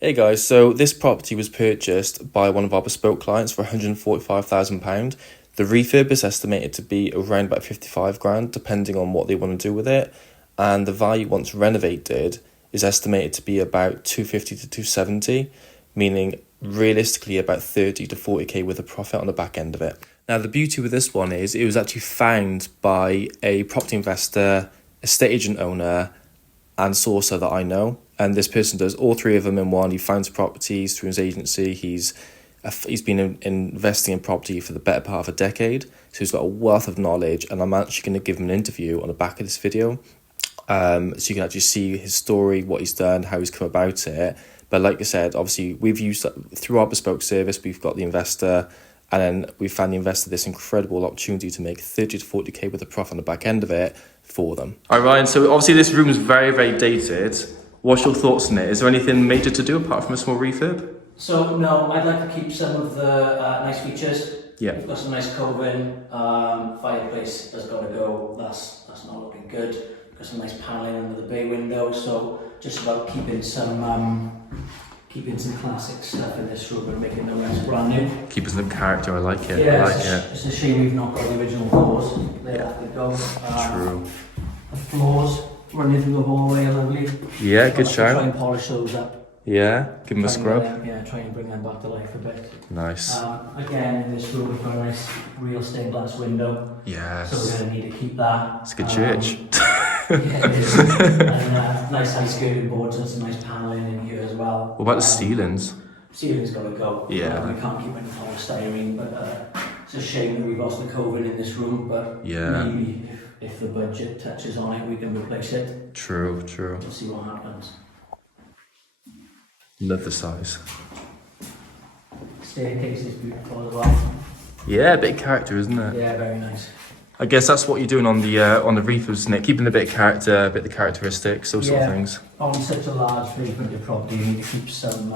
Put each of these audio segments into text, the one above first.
Hey guys, so this property was purchased by one of our bespoke clients for £145,000. The refurb is estimated to be around about 55 grand, depending on what they want to do with it. And the value once renovated is estimated to be about 250 to 270, meaning realistically about 30 to 40k with a profit on the back end of it. Now the beauty with this one is it was actually found by a property investor, estate agent owner, and sourcer that I know, and this person does all three of them in one. He finds properties through his agency. He's been investing in property for the better part of a decade, so he's got a wealth of knowledge. And I'm actually going to give him an interview on the back of this video, so you can actually see his story, what he's done, how he's come about it. But like I said, obviously we've used through our bespoke service. We've got the investor, and then we found the investor this incredible opportunity to make 30 to 40k with a profit on the back end of it for them. All right, Ryan, so obviously this room is very, very dated. What's your thoughts on it? Is there anything major to do apart from a small refurb? So, no, I'd like to keep some of the nice features. Yeah. We've got some nice coving, fireplace has got to go, that's not looking good. We've got some nice paneling under the bay window, so just about keeping some classic stuff in this room and making it nice brand new. Keeping some character, I like it. Yeah, I like it. It's a shame we've not got the original doors. They have to go. True. The floors running through the hallway are lovely. Yeah, good shout. Try and polish those up. Yeah, give them a scrub. Try and bring them back to life a bit. Nice. Again, in this room we've got a nice real stained glass window. Yes. So we're going to need to keep that. It's a good church. Yeah, it is. And nice high skirting boards and some nice paneling in here as well. What about the ceilings? Ceiling's got to go. Yeah. We can't keep any polystyrene, but it's a shame that we've lost the coving in this room, but Yeah. maybe if the budget touches on it, we can replace it. True. We'll see what happens. Love the size. Staircase is beautiful as well. Yeah, a bit of character, isn't it? Yeah, very nice. I guess that's what you're doing on the refurbs, isn't it? Keeping a bit of character, a bit of the characteristics, those sort of things. On such a large refunded property, you need to keep some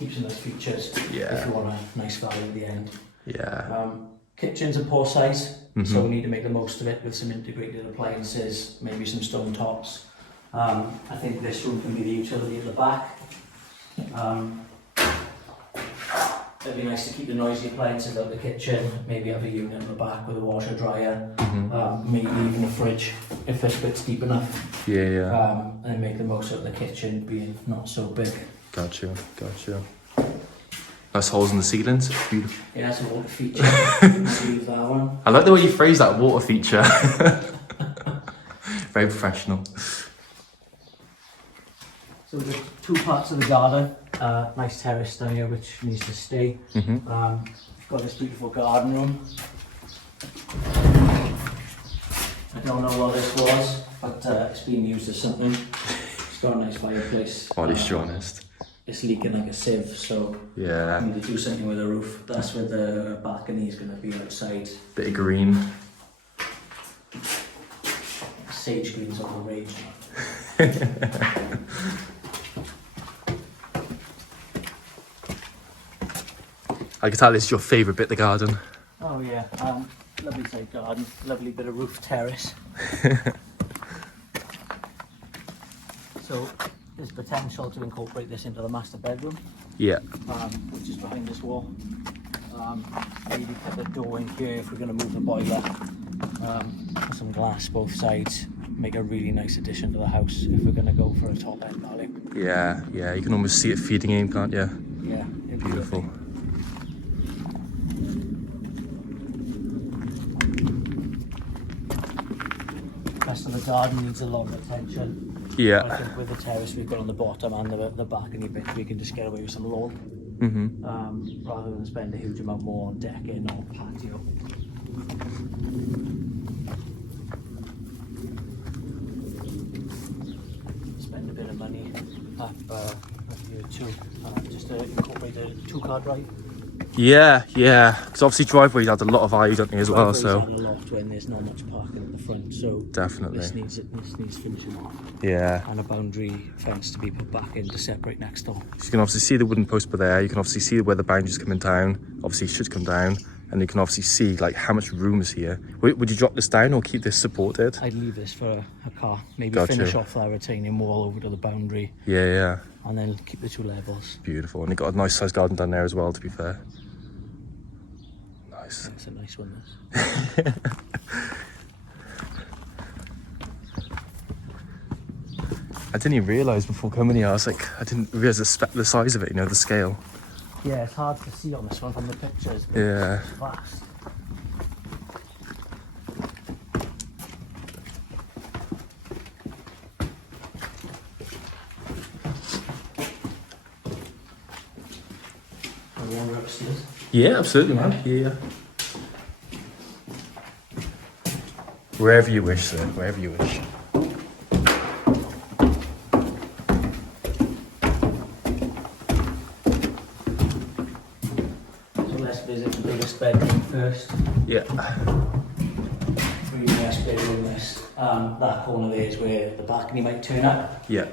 nice features. Yeah. If you want a nice value at the end. Yeah. Kitchen's a poor size, so we need to make the most of it with some integrated appliances, maybe some stone tops. I think this room can be the utility at the back. It'd be nice to keep the noisy appliances out of the kitchen, maybe have a unit in the back with a washer dryer, maybe even a fridge if this bit's deep enough. Yeah. And make the most of the kitchen being not so big. Gotcha. Nice holes in the ceilings. Beautiful. Yeah, that's a water feature. Use that one. I like the way you phrase that, water feature. Very professional. So we've got two parts of the garden. Nice terrace down here which needs to stay. We've got this beautiful garden room. I don't know what this was, but it's been used as something. It's got a nice fireplace. At least you're honest. It's leaking like a sieve, so Yeah. I need to do something with the roof. That's where the balcony is going to be outside. Bit of green. Sage green's on the rage. I can tell this is your favourite bit of the garden. Oh yeah, lovely side garden, lovely bit of roof terrace. So there's potential to incorporate this into the master bedroom, Yeah. which is behind this wall. Maybe put the door in here if we're going to move the boiler. Put some glass both sides, make a really nice addition to the house if we're going to go for a top end value. Yeah, you can almost see it feeding in, can't you? Yeah, Beautiful. The rest of the garden needs a lot of attention. Yeah. I think with the terrace we've got on the bottom and the balcony bit, we can just get away with some lawn, rather than spend a huge amount more on decking or patio. Spend a bit of money up here too, just to incorporate a 2-car drive. Yeah. Because obviously driveways add a lot of value, don't they, as well? So. Add a lot when there's not much parking at the front, so Definitely. this needs finishing off. Yeah. And a boundary fence to be put back in to separate next door. So you can obviously see the wooden post there. You can obviously see where the boundary's coming down. Obviously it should come down. And you can obviously see like how much room is here. Would you drop this down or keep this supported? I'd leave this for a car. Maybe Gotcha. finish off that retaining wall over to the boundary. Yeah. and then keep the 2 levels. Beautiful. And you've got a nice sized garden down there as well, to be fair. Nice. It's a nice one, this. I didn't even realise before coming here, I didn't realise the size of it, the scale. Yeah, it's hard to see on this one from the pictures, but Yeah. it's vast. Water upstairs. Yeah, absolutely, man. Yeah. Wherever you wish, sir. Wherever you wish. So let's visit the biggest bedroom first. Yeah. Really nice bedroom, this. That corner there is where the balcony might turn up. Yeah.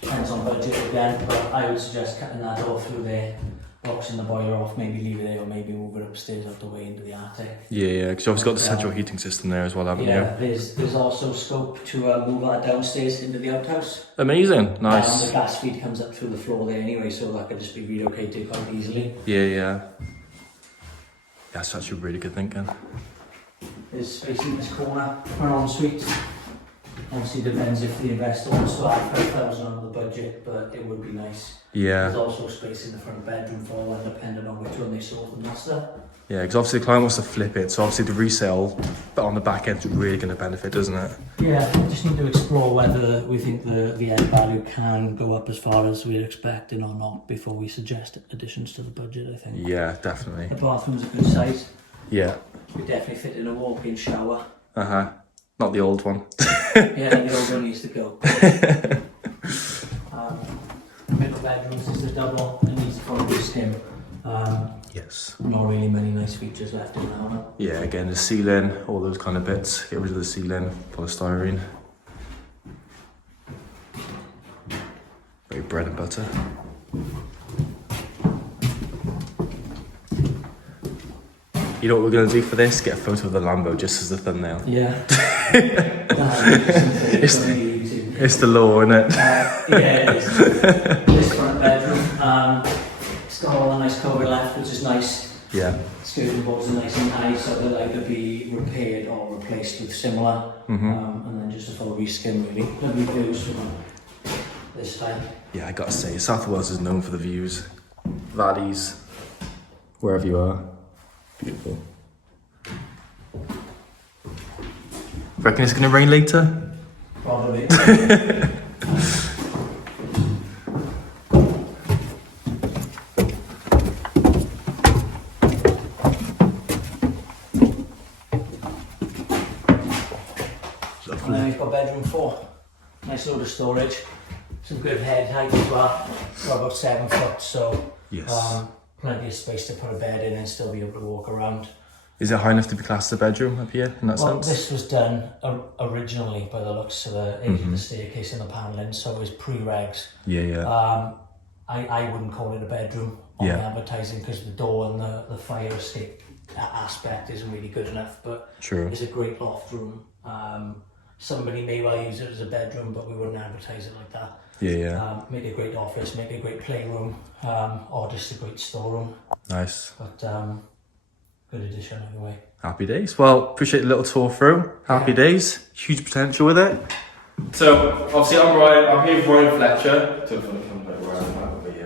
Depends on budget again, but I would suggest cutting that door through there, boxing the boiler off, maybe leave it there, or maybe move it upstairs out the way into the attic. Yeah, because you've obviously got the central heating system there as well, haven't Yeah, there's also scope to move that downstairs into the outhouse. you? Amazing. Nice. The gas feed comes up through the floor there anyway, so that could just be relocated quite easily. Yeah. That's actually really good thinking. There's space in this corner for an ensuite. Obviously depends if the investor wants to add 5,000 on the budget, but it would be nice. Yeah. There's also space in the front bedroom for one, depending on which one they sold the master. Yeah, because obviously the client wants to flip it, so obviously the resale, but on the back end is really going to benefit, doesn't it? Yeah, we just need to explore whether we think the end value can go up as far as we're expecting or not before we suggest additions to the budget, I think. Yeah, definitely. The bathroom's a good size. Yeah. We definitely fit in a walk-in shower. Not the old one. Yeah, the old one needs to go. Middle bedrooms is a double, it needs to follow this skim. Yes. Not really many nice features left in that one. Yeah, again, the ceiling, all those kind of bits. Get rid of the ceiling, polystyrene. Very bread and butter. You know what we're going to do for this? Get a photo of the Lambo just as the thumbnail. Yeah. It's the law, isn't it? Yeah, it is. This front bedroom, it's got all the nice cover left, which is nice. Yeah. Skirting boards are nice and high, so they're like to be repaired or replaced with similar. And then just a full reskin, really. Lovely views from this time. Yeah, I gotta say, South Wales is known for the views. Valleys, wherever you are. Beautiful. Reckon it's gonna rain later? Probably. And then we've got bedroom 4. Nice load of storage. Some good head height as well. Got about 7 foot, so Yes. plenty of space to put a bed in and still be able to walk around. Is it high enough to be classed as a bedroom up here in that Well, sense? this was done originally by the looks of the age of the staircase and the panelling, so it was pre-regs. Yeah. I wouldn't call it a bedroom on Yeah. the advertising because the door and the fire escape aspect isn't really good enough, but True. it's a great loft room. Somebody may well use it as a bedroom, but we wouldn't advertise it like that. Yeah. Make a great office, make a great playroom, or just a great storeroom. Nice. But good addition anyway. Happy days. Well, appreciate the little tour through. Happy days. Huge potential with it. So, obviously, I'm Ryan. I'm here with Ryan Fletcher.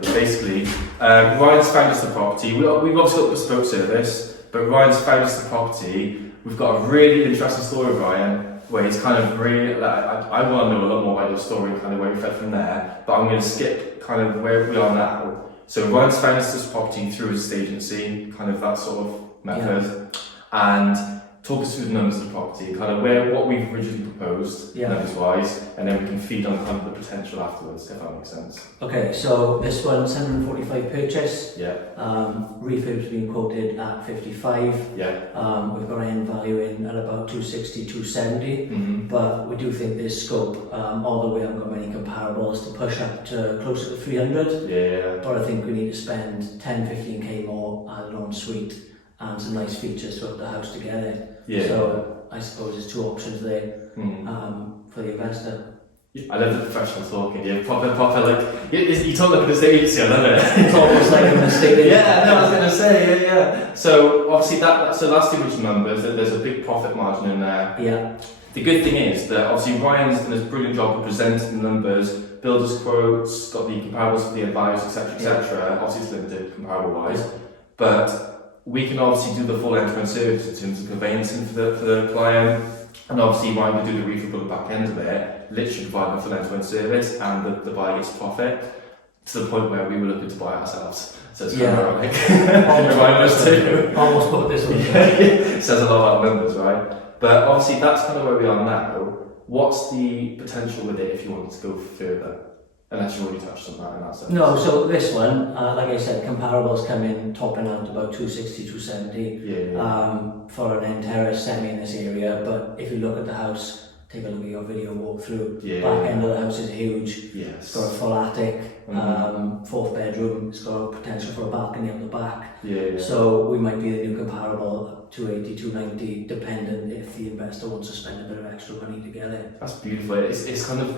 But basically, Ryan's found us the property. We've obviously got the bespoke service, but Ryan's found us the property. We've got a really interesting story of Ryan, where he's kind of really, I want to know a lot more about your story, kind of where you fed from there, but I'm going to skip kind of where we are now. So Ryan's found us this property through his agency, kind of that sort of method, and talk us through the numbers of the property, kind of what we've originally proposed, numbers-wise, and then we can feed on kind of the potential afterwards, if that makes sense. Okay, so this one's 145 purchase. Yeah. Refurb's being quoted at 55. Yeah. We've got an end value in at about 260, 270, but we do think there's scope, although we haven't got many comparables, to push up to closer to 300. Yeah. But I think we need to spend 10, 15k more at an ensuite and some nice features to put the house together. Yeah. So I suppose there's 2 options there for the investor. I love the professional talking. Yeah, proper like you talk like an estate agency. I love it. It's almost like an estate agent. Yeah, no, I was gonna say, yeah. So obviously so that's the original numbers. There's a big profit margin in there. Yeah. The good thing is that obviously Ryan's done a brilliant job of presenting the numbers, builders quotes, got the comparables for the advice, etc., etc. Obviously it's limited comparable wise, but we can obviously do the full end-to-end service in terms of conveyancing for the client, and obviously Ryan can do the refurb on the back end of it, literally provide a full end-to-end service, and the buyer gets profit to the point where we were looking to buy it ourselves. So it's kind of ironic. Almost put this one. It says a lot about numbers, right? But obviously that's kind of where we are now. What's the potential with it if you wanted to go further? Unless you already touched on that in that sense. No, so this one, like I said, comparables come in topping out about 260, 270 for an end terrace semi in this area. But if you look at the house, take a look at your video walkthrough. Back end of the house is huge. Yes. It's got a full attic, fourth bedroom. It's got potential for a balcony on the back. So we might be the new comparable, 280, 290, dependent if the investor wants to spend a bit of extra money to get it. That's beautiful. It's kind of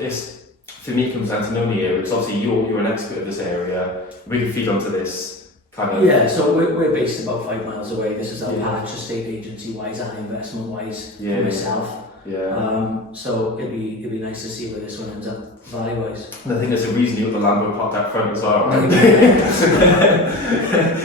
for me it comes down to knowing the area. It's obviously you're an expert of this area. We can feed onto this kind of. Yeah, so we're based about 5 miles away. This is our patch, estate agency wise and investment wise for myself. So it'd be nice to see where this one ends up value wise. And I think there's a reason you got the Lambo parked out front as well, right?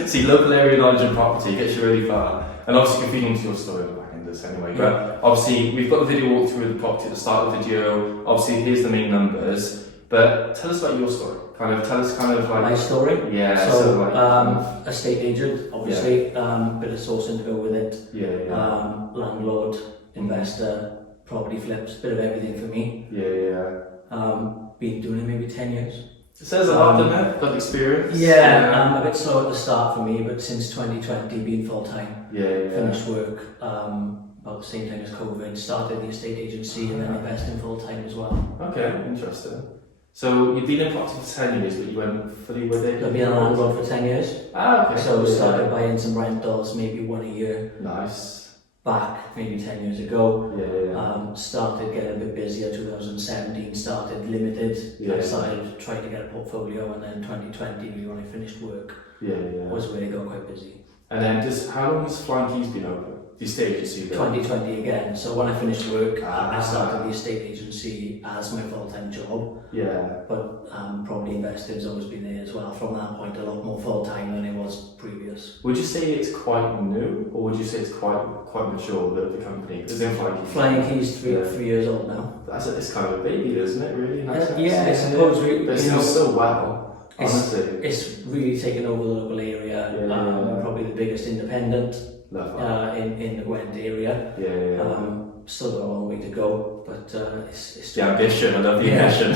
See, local area knowledge and property gets you really far. And obviously you can feed into your story on the back end of this anyway. But obviously we've got the video walkthrough of the property at the start of the video. Obviously here's the main numbers. But tell us about your story. Tell us like my story. Yeah. So like, estate agent, obviously, bit of sourcing to go with it. Landlord, investor, property flips, bit of everything for me. Been doing it maybe 10 years. It says a lot, doesn't it? Got experience. A bit slow at the start for me, but since 2020, been full time. Finished work about the same time as COVID. Started the estate agency and then investing full time as well. Okay, interesting. So you've been in property for 10 years, but you went fully with it? I've been a landlord for 10 years. Okay. So we started buying some rentals, maybe one a year. Nice. Back maybe 10 years ago. Started getting a bit busier. 2017 started limited. I started trying to get a portfolio, and then 2020 when I finished work was where it got quite busy. And then just how long has Flying Keys been open? The estate agency? 2020 again. So when I finished work, I started the estate agency as my full-time job. But property investing's always been there as well. From that point, a lot more full-time than it was previous. Would you say it's quite new, or would you say it's quite mature, the company? Because in Flying Keys 3 years old now. It's kind of a baby, isn't it? Really? I suppose we. But it's still so well. Honestly, it's really taken over the local area. We're probably the biggest independent in the Gwent area. Still got a long way to go, but it's the ambition. I love the ambition.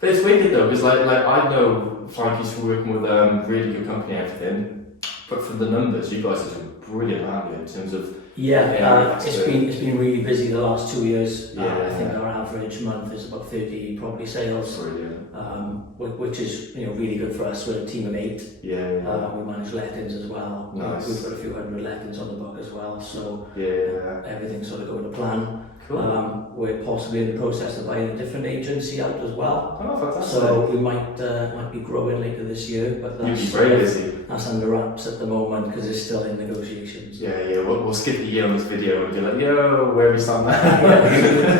But it's wicked though, because like I know Flying Keys from working with really good company and everything, but from the numbers, you guys are doing brilliant, aren't you, in terms of. It's been really busy the last 2 years. I think our average month is about 30 property sales. Brilliant. Which is really good for us. We're a team of 8. We manage lettings as well. Nice. We've got a few hundred lettings on the book as well. So everything's sort of going to plan. Cool. We're possibly in the process of buying a different agency out as well. Oh, fantastic. So we might be growing later this year, but you'll be very busy. That's under wraps at the moment because it's still in negotiations. We'll skip a year on this video and be like, yo, where are we stand now?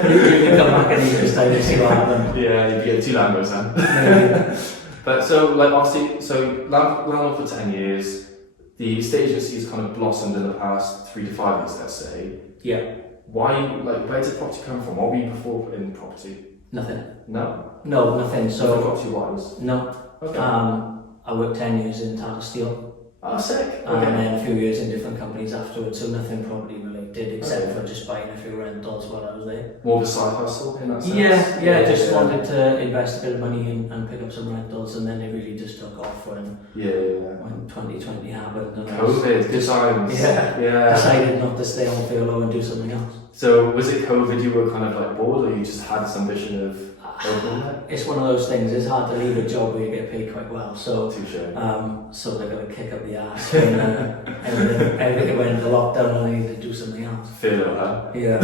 You come back in a year's time to see what happened. You get 2 Lambos then. But so obviously, landlord for 10 years. The estate agency has kind of blossomed in the past 3 to 5 years, let's say. Why, where did property come from? What were you before in property? Nothing. No, nothing. So property wise? No. Okay. I worked 10 years in Tata Steel. Oh, sick. And then a few years in different companies afterwards, so nothing property related except for just buying a few rentals while I was there. More of a side hustle in that sense? Just wanted to invest a bit of money and pick up some rentals, and then it really just took off when 2020 happened. And COVID, good times. Decided not to stay on furlough and do something else. So was it COVID you were kind of bored, or you just had this ambition of... It's one of those things. It's hard to leave a job where you get paid quite well. So, Touche. so they're gonna kick up the ass when everything went into lockdown and I need to do something else. Feel it, huh? Yeah.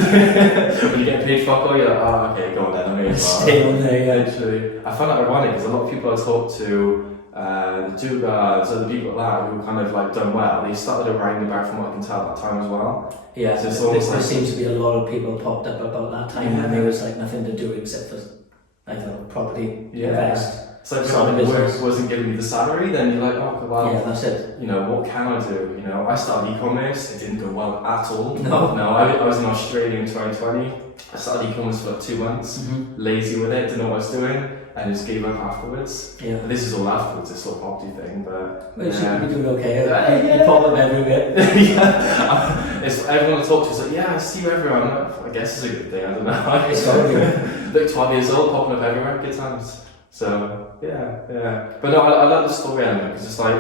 When you get paid fuck all, you're like, oh, okay, go on then, I may as well. Stay on there, yeah. Literally. I find that ironic because a lot of people I talk to, the two guards, other people like that who kind of like done well, they started around about from what I can tell at that time as well. Yeah, So there seems to be a lot of people popped up about that time when there was like nothing to do except for, I don't know, property, invest. It's like Starting when work business. wasn't giving you the salary, then you're like, oh, well, Yeah, that's it. you know, what can I do? You know, I started e-commerce, it didn't go well at all. No. I was in Australia in 2020. I started e-commerce for like 2 months, lazy with it, didn't know what I was doing, and just gave up afterwards. Yeah. And this is all afterwards, this sort of property thing, but... Well, you seem to be doing okay. Yeah. You pop up everywhere. Yeah. It's, everyone I talk to is like, yeah, I see you everywhere. I'm like, I guess it's a good thing, I don't know. It's all good. Like 12 years old, popping up everywhere, good times. So, yeah. But no, I love the story element, because it's like,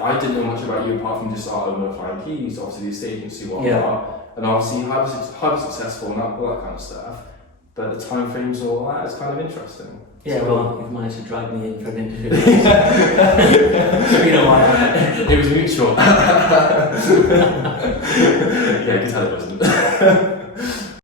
I didn't know much about you apart from just our owner of Flying Keys, obviously the estate agency, whatnot. And obviously highly successful and all that kind of stuff. But the time frames and all that is kind of interesting. Yeah, so, well, you've managed to drag me in for an interview. You know why? It was mutual. Yeah, you can tell it wasn't.